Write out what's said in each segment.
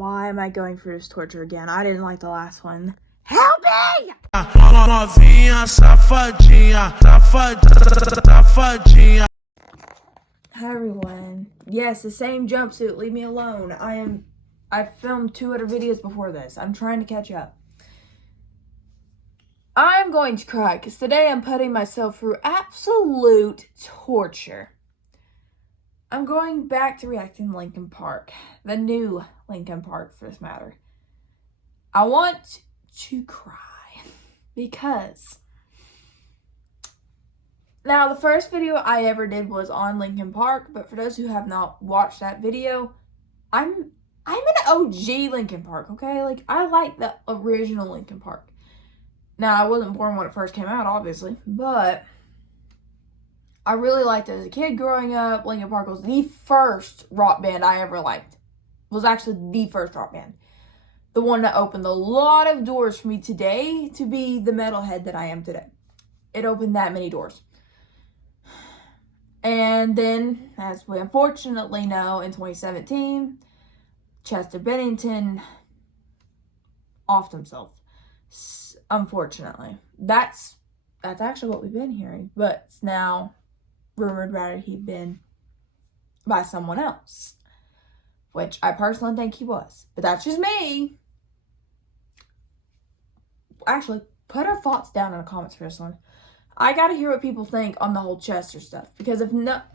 Why am I going through this torture again? I didn't like the last one. Help me! Novinha, safadinha, safadinha. Hi everyone. Yes, the same jumpsuit. Leave me alone. I filmed 2 other videos before this. I'm trying to catch up. I'm going to cry because today I'm putting myself through absolute torture. I'm going back to reacting to Linkin Park. The new Linkin Park, for this matter. I want to cry because now the first video I ever did was on Linkin Park, but for those who have not watched that video, I'm an OG Linkin Park, okay? Like, I like the original Linkin Park. Now, I wasn't born when it first came out, obviously, but I really liked it as a kid growing up. Linkin Park was the first rock band I ever liked. It was actually the first rock band. The one that opened a lot of doors for me today to be the metalhead that I am today. It opened that many doors. And then, as we unfortunately know, in 2017, Chester Bennington offed himself. Unfortunately. That's actually what we've been hearing. But it's now rumored that he'd been by someone else. Which I personally think he was. But that's just me. Actually, put our thoughts down in the comments for this one. I gotta hear what people think on the whole Chester stuff. Because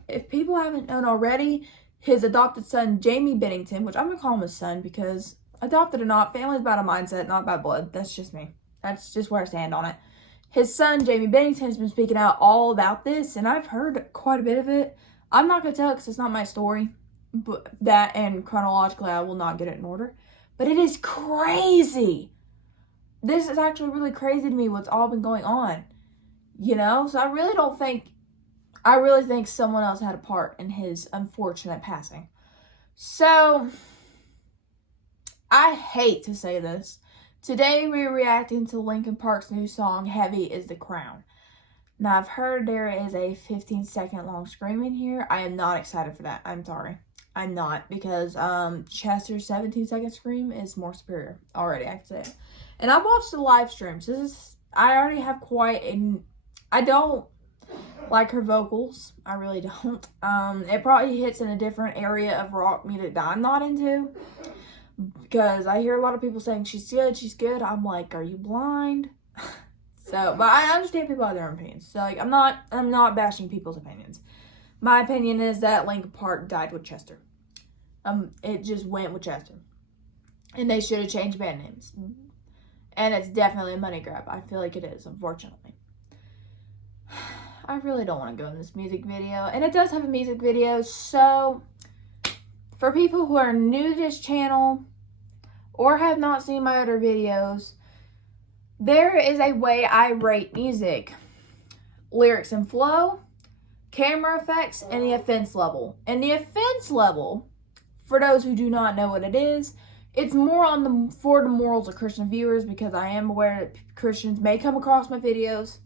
if people haven't known already, his adopted son, Jamie Bennington, which I'm gonna call him his son because adopted or not, family's about a mindset, not about blood. That's just me. That's just where I stand on it. His son, Jamie Bennington, has been speaking out all about this, and I've heard quite a bit of it. I'm not gonna tell it because it's not my story. But that, and chronologically, I will not get it in order. But it is crazy. This is actually really crazy to me what's all been going on. You know? So I really think someone else had a part in his unfortunate passing. So, I hate to say this. Today we're reacting to Linkin Park's new song, Heavy is the Crown. Now, I've heard there is a 15-second long scream in here. I am not excited for that. I'm sorry. I'm not, because Chester's 17-second scream is more superior already, I can say it. And I watched the live stream, so I already have quite a... I don't like her vocals. I really don't. It probably hits in a different area of rock music that I'm not into. Because I hear a lot of people saying she's good. I'm like, are you blind? So, but I understand people have their own opinions. So, like, I'm not bashing people's opinions. My opinion is that Linkin Park died with Chester. It just went with Chester. And they should have changed band names. And it's definitely a money grab. I feel like it is, unfortunately. I really don't want to go in this music video. And it does have a music video, so for people who are new to this channel or have not seen my other videos, there is a way I rate music. Lyrics and flow, camera effects, and the offense level. And the offense level, for those who do not know what it is, it's more on for the morals of Christian viewers, because I am aware that Christians may come across my videos.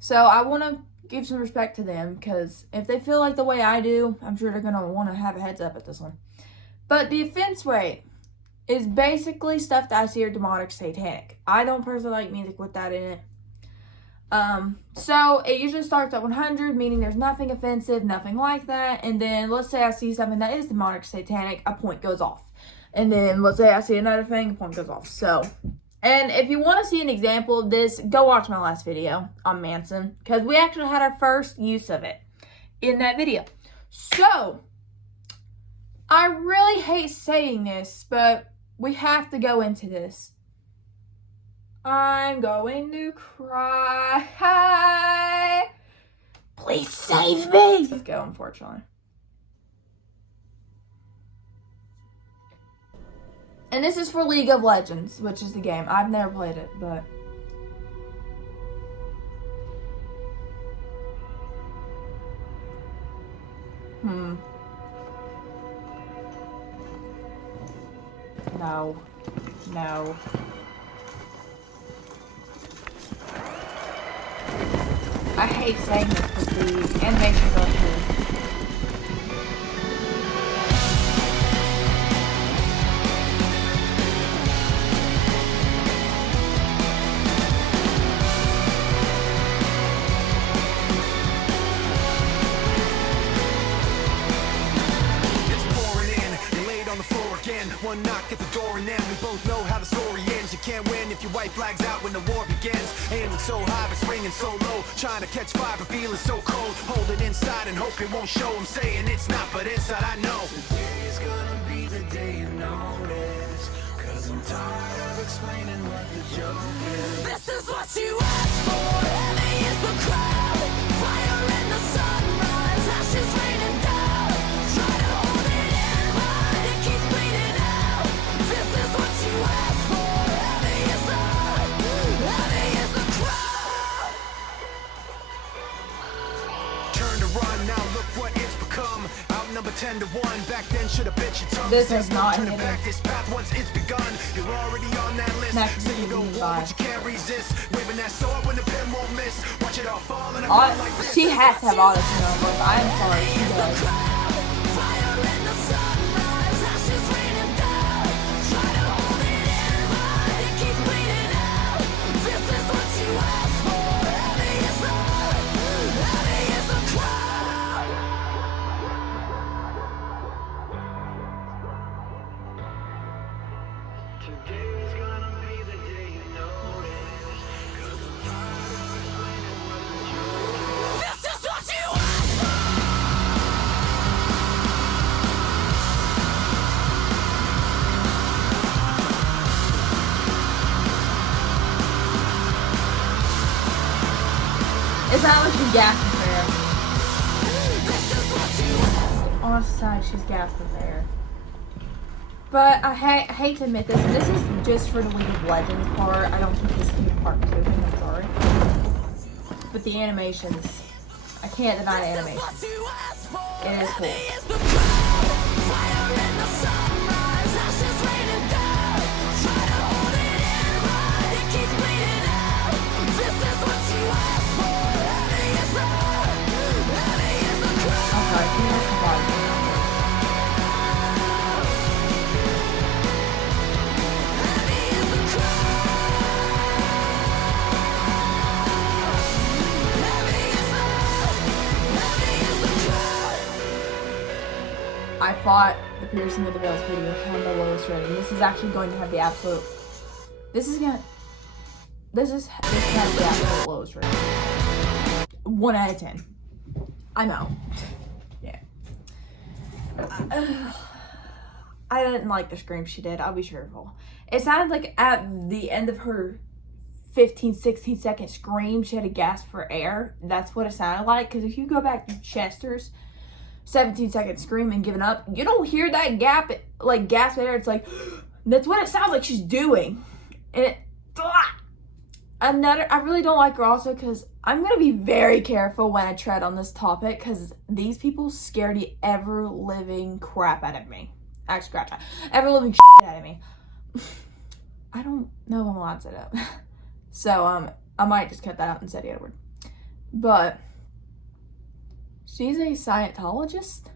So I want to give some respect to them, because if they feel like the way I do, I'm sure they're going to want to have a heads up at this one. But the offense rate is basically stuff that I see are demonic, satanic. I don't personally like music with that in it. So it usually starts at 100, meaning there's nothing offensive, nothing like that. And then let's say I see something that is demonic, satanic, a point goes off. And then let's say I see another thing, a point goes off. So, and if you want to see an example of this, go watch my last video on Manson, because we actually had our first use of it in that video. So, I really hate saying this, but we have to go into this. I'm going to cry. Please save me. Let's go, unfortunately. And this is for League of Legends, which is the game. I've never played it, but... No. No. I hate saying this because the animations are good. again. One knock at the door and then we both know how the story ends. You can't win if your white flag's out when the war begins. Aiming so high but swinging so low, trying to catch fire but feeling so cold. Hold it inside and hope it won't show. I'm saying it's not, but inside I know today's gonna be the day you notice. Cause I'm tired of explaining what the joke is. This is what you asked for. Heavy is the crowd. Fire in the sunrise. Ashes raining down. Try to hold it in, but it keeps bleeding out. This is what you asked for. Heavy is the crowd. Turn to run, now look what it's become. Outnumbered 10 to 1. Back then should have bit your tongue. This is not turn him. it back. This path once it's begun. You're already on that list. Next So you go season, war, but you can't resist. Waving that sword when the pen won't miss. Watch it all fall and I like this. She has to have auto-tune on voice. I'm sorry, she does. Fire in the sunrise. Ashes raining down. Try to hold it in, but it keeps bleeding out. This is what you asked for. Heavy is the crowd. Today's gonna be the day you notice. Cause I'm tired of explaining what the joke is. This is what you asked for. It's not like she's gasping for air. This is what you asked for. On the side, she's gasping for air. But I hate to admit this, and this is just for the League of Legends part. I don't think this is part 2, I'm sorry. But the animations, I can't deny the animations. What you asked for. It is cool. Heavy is the crowd. Fire in the sunrise. Ashes raining down. Try to hold it in, but it keeps bleeding out. This is what you asked for. Heavy is the crowd. I'm sorry, can you listen to that? Heavy is the crowd. Heavy is the crowd. I thought the Piercing of the Veils video had the lowest rating. This is actually going to have the absolute. This has the absolute lowest rating. 1 out of 10. I know. Yeah. I didn't like the scream she did. I'll be truthful. It sounded like at the end of her 15-16 second scream, she had a gasp for air. That's what it sounded like. Because if you go back to Chester's 17-second scream and giving up, you don't hear that gasp air. It's like, that's what it sounds like she's doing. And I really don't like her also because I'm going to be very careful when I tread on this topic because these people scare the ever-living crap out of me. Ever-living shit out of me. I don't know if I'm allowed to say that. So, I might just cut that out and say the other word. But she's a Scientologist.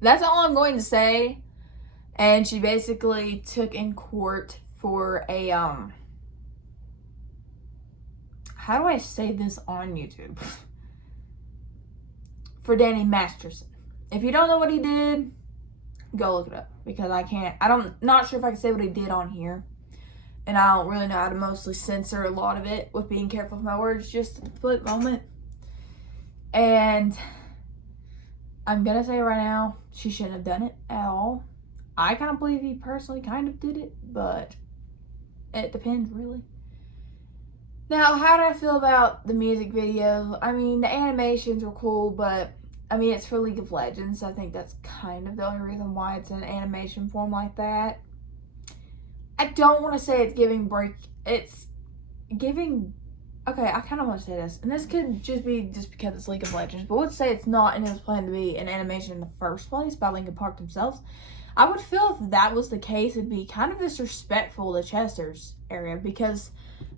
That's all I'm going to say. And she basically took in court for a, how do I say this on YouTube? For Danny Masterson. If you don't know what he did, go look it up. Because not sure if I can say what he did on here. And I don't really know how to mostly censor a lot of it with being careful with my words just at the split moment. And I'm gonna say right now, she shouldn't have done it at all. I kind of believe he personally kind of did it, but it depends really. Now, how do I feel about the music video? I mean, the animations were cool, but I mean, it's for League of Legends, so I think that's kind of the only reason why it's in animation form like that. I don't want to say it's giving okay, I kind of want to say this, and this could just be just because it's League of Legends, but let's say it's not and it was planned to be an animation in the first place by Linkin Park themselves. I would feel if that was the case, it'd be kind of disrespectful to Chester's area because,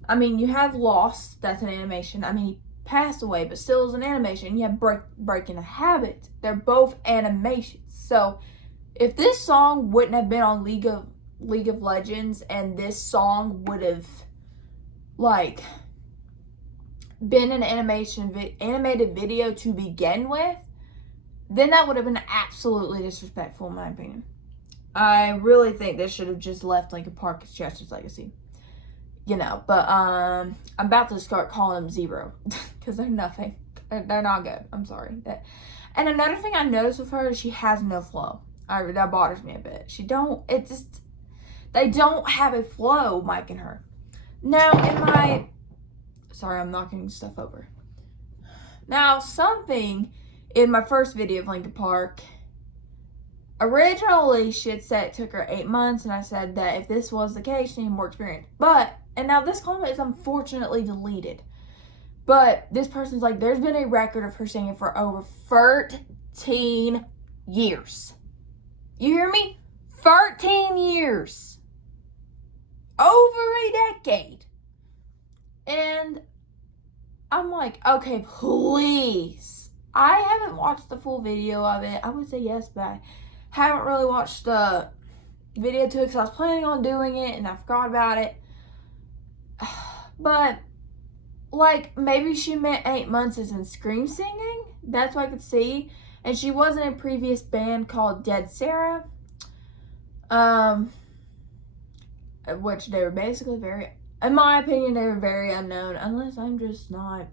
I mean, you have Lost, that's an animation. I mean, he passed away, but still is an animation. You have Breaking the Habit. They're both animations. So, if this song wouldn't have been on League of Legends and this song would have, like, been an animated video to begin with, then that would have been absolutely disrespectful in my opinion. I really think they should have just left Linkin Park as Chester's legacy. You know, but I'm about to start calling them zero because they're nothing. They're not good. I'm sorry. And another thing I noticed with her is she has no flow. That bothers me a bit. They don't have a flow, Mike and her. Now, sorry, I'm knocking stuff over. Now, something in my first video of Linkin Park, originally she had said it took her 8 months, and I said that if this was the case, she needed more experience. And now this comment is unfortunately deleted. But this person's like, there's been a record of her singing for over 13 years. You hear me? 13 years. Over a decade. And I'm like, okay, please. I haven't watched the full video of it. I would say yes, but I haven't really watched the video to it because I was planning on doing it and I forgot about it. But, like, maybe she meant 8 months as in scream singing. That's what I could see. And she was in a previous band called Dead Sarah. Which they were basically in my opinion, they were very unknown. Unless I'm just not.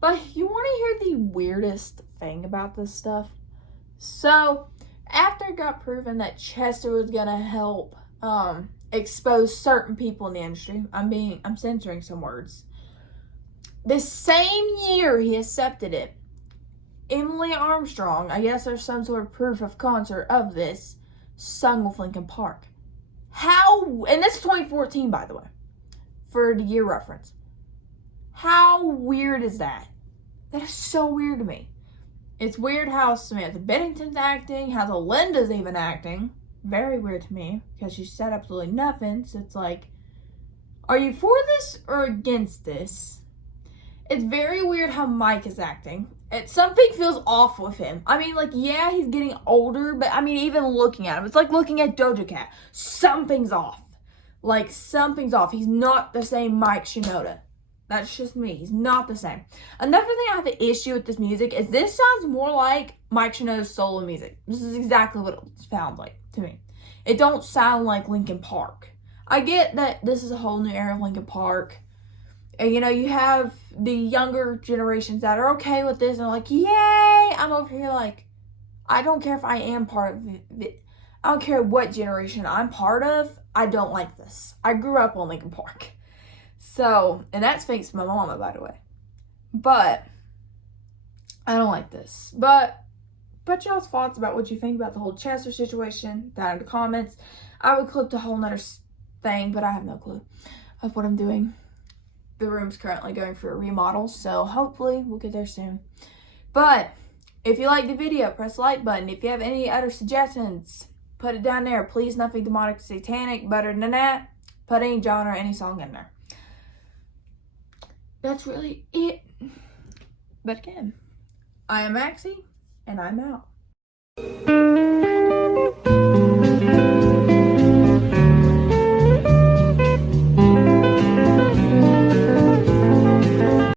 But you want to hear the weirdest thing about this stuff? So, after it got proven that Chester was going to help expose certain people in the industry. I'm censoring some words. The same year he accepted it, Emily Armstrong, I guess there's some sort of proof of concert of this, sung with Linkin Park. And this is 2014, by the way, for the year reference. How weird is that? That is so weird to me. It's weird how Samantha Bennington's acting, how the Linda's even acting. Very weird to me, because she said absolutely nothing. So it's like, are you for this or against this? It's very weird how Mike is acting. Something feels off with him. I mean, like, yeah, he's getting older, but I mean, even looking at him, it's like looking at Doja Cat. Something's off. Like, something's off. He's not the same Mike Shinoda. That's just me. He's not the same. Another thing I have an issue with this music is this sounds more like Mike Shinoda's solo music. This is exactly what it sounds like to me. It don't sound like Linkin Park. I get that this is a whole new era of Linkin Park. And, you know, you have the younger generations that are okay with this and are like, yay! I'm over here like, I don't care if I am part of it. I don't care what generation I'm part of. I don't like this. I grew up on Linkin Park. So, and that's thanks to my mama, by the way. But, I don't like this. But, put y'all's thoughts about what you think about the whole Chester situation down in the comments. I would clip the whole nother thing, but I have no clue of what I'm doing. The room's currently going for a remodel, so hopefully we'll get there soon. But, if you like the video, press the like button. If you have any other suggestions, put it down there. Please, nothing demonic, satanic, better than that. Put any genre, any song in there. That's really it. But again, I am Maxie, and I'm out.